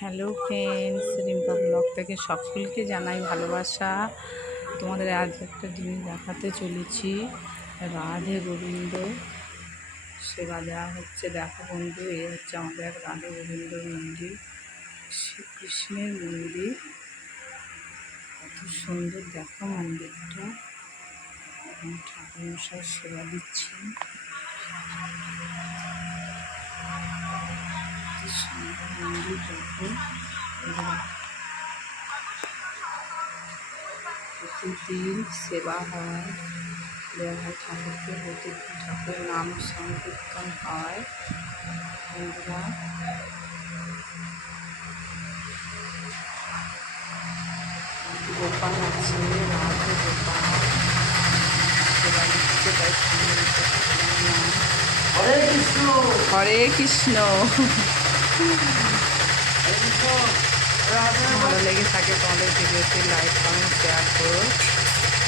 Hello friends, Rimpa blog থেকে সকলকে জানাই ভালোবাসা। তোমাদের আজ একটা জিনিস দেখাতে চলেছি, রাধে গোবিন্দ সেবা দেওয়া হচ্ছে। দেখো বন্ধু, এ হচ্ছে আমাদের রাধে গোবিন্দ মন্দির, শ্রীকৃষ্ণের মন্দির। কত সুন্দর দেখো মন্দিরটা। ঠাকুর মশাই সেবা দিচ্ছেন। সুন্দর মন্দির দেখো। প্রতিদিন সেবা হয়, দেওয়া হয় ঠাকুরকে। প্রতিদিন ঠাকুরের নাম সংকীর্তন হয়। বন্ধুরা, গোপাল আছে, রাধে গোপাল সেবা দিচ্ছে। তাই হরে কৃষ্ণ হরে কৃষ্ণ। ভালো লেগে থাকে তোমাদের ভিডিওটি লাইক কমেন্ট শেয়ার করো।